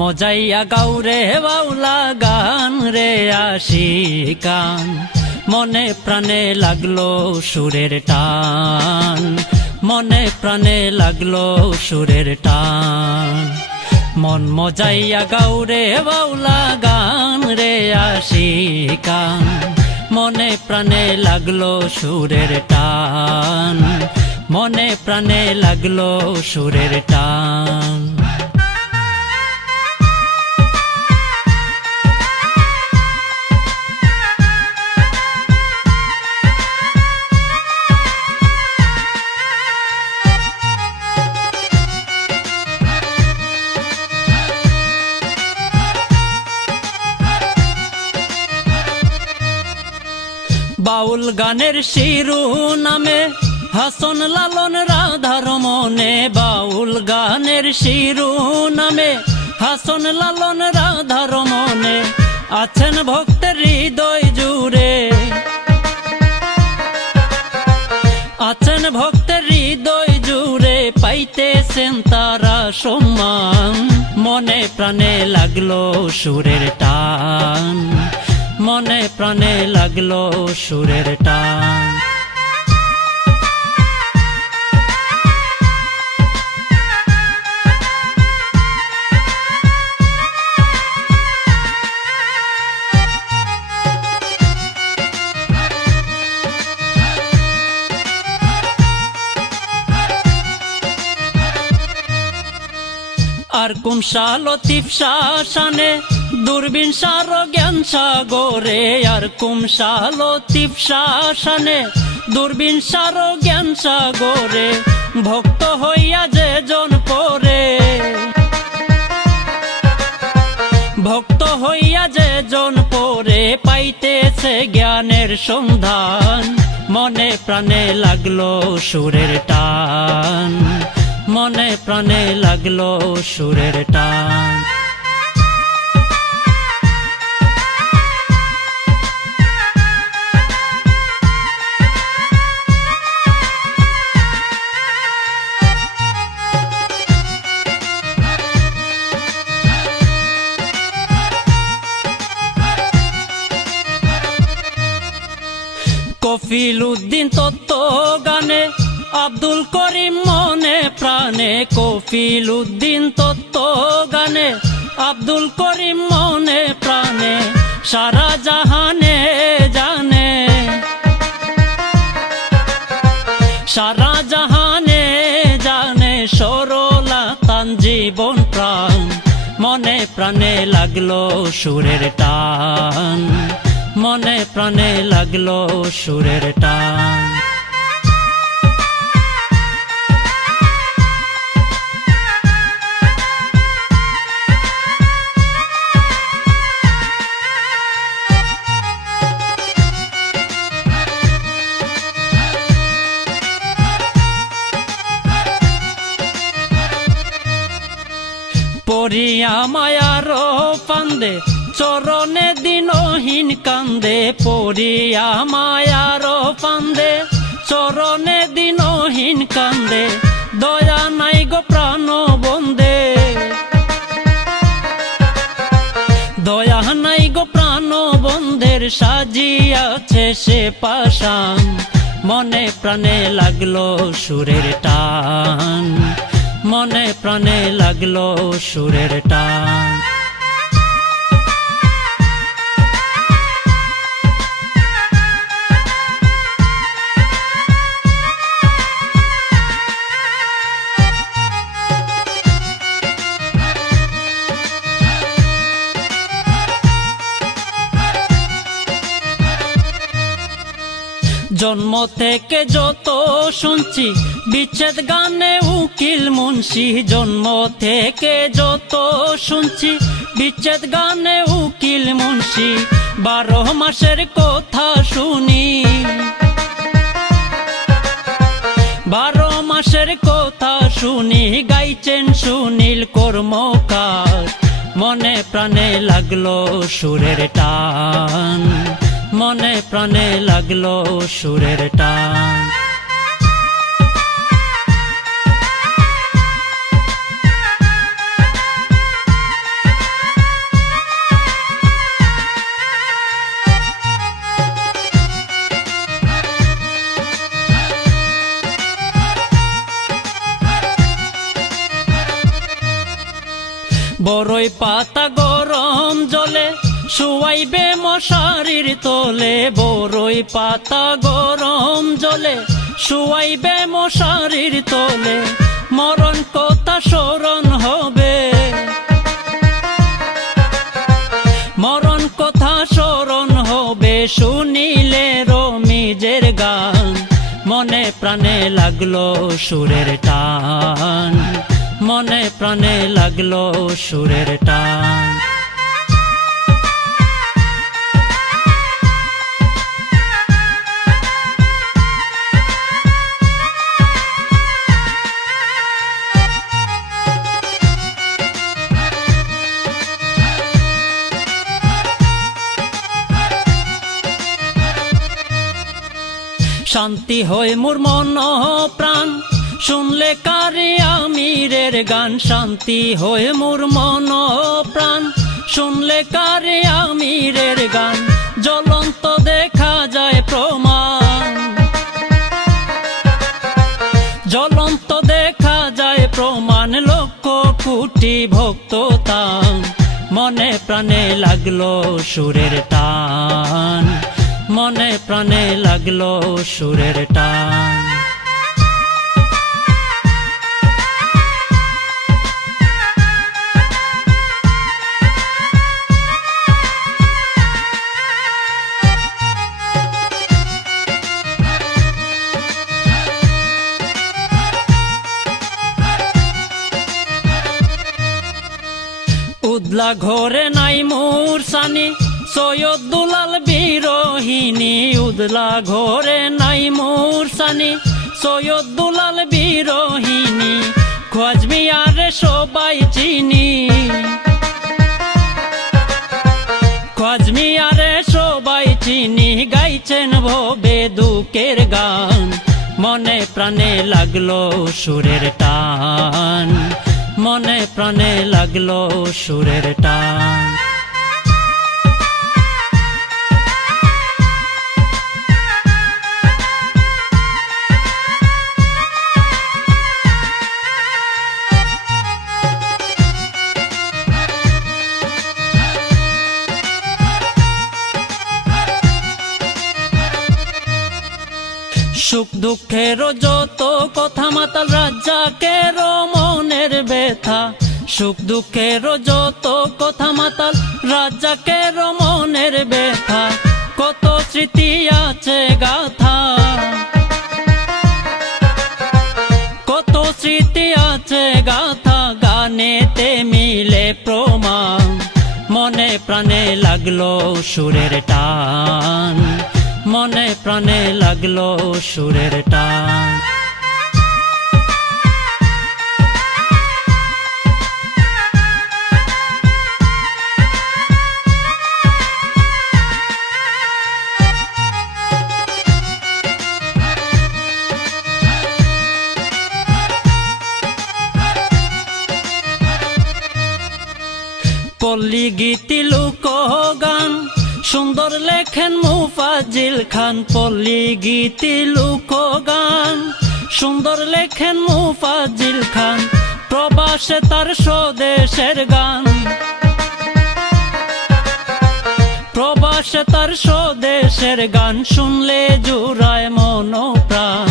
মজাইয়া গাউরে বাউলা গান রে আশিকান মনে প্রাণে লাগলো সুরের টান মনে প্রাণে লাগলো সুরের টান মন মজাইয়া গাউরে বাউলা গান রে আশিকান মনে প্রাণে লাগলো সুরের টান মনে প্রাণে লাগলো সুরের টান বাউল গানের শিরোনামে হাসন লালন রাধার মনে বাউল গানের শিরোনামে হাসন লালন রাধার মনে আছেন ভক্তের হৃদয় জুড়ে আছেন ভক্তের হৃদয় জুড়ে পাইতেছেন তারা সম্মান মনে প্রাণে লাগলো সুরের টান মনে প্রাণে লাগলো সুরের টান আর কুমসা লতিফ শানে দূরবীন সার জ্ঞান সাগরে আর কুমসা লতিফ শানে দূরবীন সার জ্ঞান সাগরে ভক্ত হইয়া যে জন পরে ভক্ত হইয়া যে জন পরে পাইতেছে জ্ঞানের সন্ধান মনে প্রাণে লাগলো সুরের টান মনে প্রাণে লাগলো সুরের টান কফিল উদ্দিন তত্ত্ব গানে আব্দুল করিম মনে প্রাণে কফিল উদ্দিন তত্ত্ব গানে আব্দুল করিম মনে প্রাণে সারা জাহানে জানে সারা জাহানে জানে সরলা তান জীবন প্রাণ মনে প্রাণে লাগলো সুরের টান মনে প্রাণে লাগলো সুরের টান পরিয়া মায়ার ফান্দে চরণে দিনহীন কান্দে পরিয়া মায়ার ফান্দে চরণে দিনহীন কান্দে দয়া নাই গো প্রাণ বন্দে দয়া নাই গো প্রাণ বন্ধের সাজিয়াছে সে পাশান মনে প্রাণে লাগলো সুরের টান মনে প্রাণে লাগলো সুরের টান জন্ম থেকে যত শুনছি বিচ্ছেদ গানে উকিল মুন্সি জন্ম থেকে যত শুনছি বিচ্ছেদ গানে উকিল মুন্সি 12 মাসের কথা শুনি 12 মাসের কথা শুনি গাইছেন সুনীল কর্মকার মনে প্রাণে লাগলো সুরের টান মনে প্রাণে লাগলো সুরের টান বড়ই পাতা গরম জলে শুয়াইবে মশারির তোলে, বড়ই পাতা গরম জলে শুয়াইবে মশারির তোলে, মরণ কথা স্মরণ হবে, মরণ কথা স্মরণ হবে, শুনিলে রমিজের গান, মনে প্রাণে লাগলো সুরের টান, মনে প্রাণে লাগলো সুরের টান। শান্তি হয় মোর মন প্রাণ শুনলে কারে আমিরের গান, শান্তি হয় মোর মন প্রাণ শুনলে কারে আমিরের গান, জ্বলন্ত দেখা যায় প্রমাণ, জ্বলন্ত দেখা যায় প্রমাণ, লক্ষ কোটি ভক্ত তান, মনে প্রাণে লাগলো সুরের টান, মনে প্রাণে লাগলো সুরের টান। উদলা ঘরে নাই মোর সানি সৈয়দ দুলাল বিরোহিনী, উদলা ঘরে নাই মোর সানি সৈয়দ দুলাল বিরোহিনী, খোয়াজ মিয়ারে সবাই চিনি, খোয়াজ মিয়ারে সবাই চিনি, গাইছেন ভবে দুঃখের গান, মনে প্রাণে লাগলো সুরের টান, মনে প্রাণে লাগলো সুরের টান। সুখ দুঃখের যত কথা মাতাল রাজ্জাকের মনের ব্যথা, সুখ দুঃখের যত কথা মাতাল রাজ্জাকের মনের ব্যথা, কত স্মৃতি আছে গাথা, কত স্মৃতি আছে গাথা, গানেতে মিলে প্রমাণ, মনে প্রাণে লাগলো সুরের টান, মনে প্রাণে লাগলো সুরের টান। পল্লী গীতি লোকগান সুন্দর লেখেন মুফাজ্জিল খান, পল্লী গীতি লোকগান সুন্দর লেখেন মুফাজ্জিল খান, প্রবাসে তার স্বদেশের গান, প্রবাসে তার স্বদেশের গান, শুনলে জুড়ায় মন প্রাণ,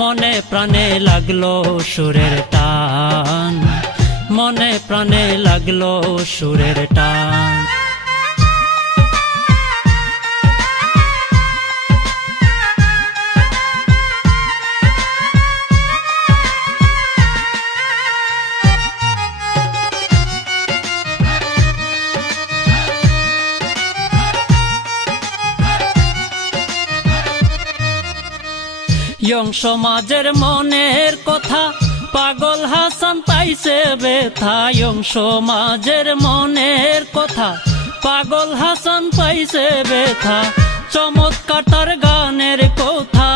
মনে প্রাণে লাগলো সুরের টান, মনে প্রাণে লাগলো সুরের টান। ইয়ং সমাজের মনের কথা পাগল হাসান পাইছে ব্যথা, ইয়ং সমাজের মনের কথা পাগল হাসান পাইছে ব্যথা, চমৎকার তার গানের কথা,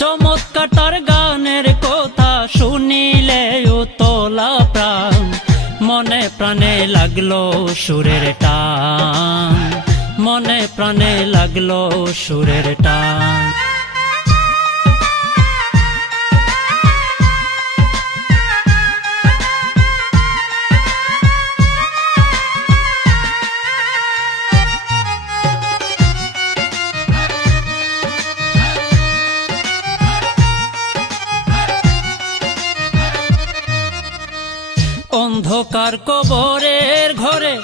চমৎকার তার গানের কথা, শুনিলে উতলা প্রাণ, মনে প্রাণে লাগলো সুরের টান, মনে প্রাণে লাগলো সুরের টান। অন্ধকার কবরের ঘরে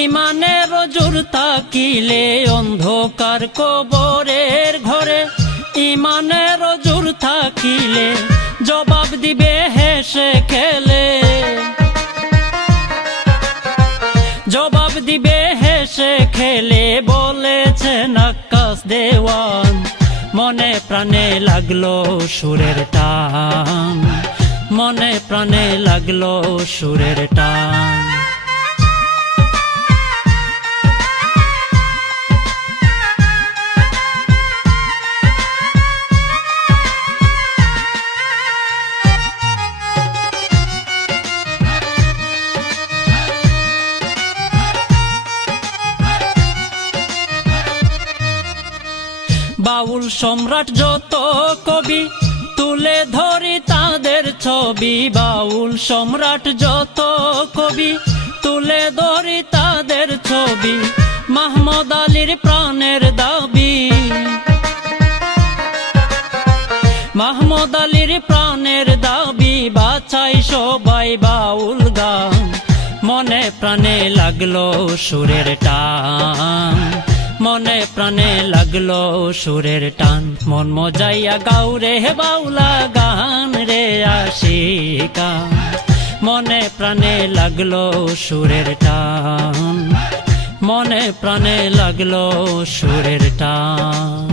ইমানের জোর থাকিলে, অন্ধকার কবরের ঘরে ইমানের জোর থাকিলে জবাব দিবে হেসে খেলে, জবাব দিবে হেসে খেলে। বলেছেন আকাশ দেওয়ান, মনে প্রাণে লাগলো সুরের টান, মনে প্রাণে লাগলো সুরের টান। বাউল সম্রাট যত কবি তুলে ধরি তাদের ছবি, বাউল সম্রাট যত কবি তুলে ধরি তাদের ছবি। মাহমুদ আলীর প্রাণের দাবি, মাহমুদ আলীর প্রাণের দাবি। বাছাই সবাই বাউল গান, মনে প্রাণে লাগলো সুরের টান, মনে প্রাণে লাগলো সুরের টান। মন মজাইয়া গাও রে বাউলা গান রে আশিকা, মনে প্রাণে লাগলো সুরের টান, মনে প্রাণে লাগলো সুরের টান।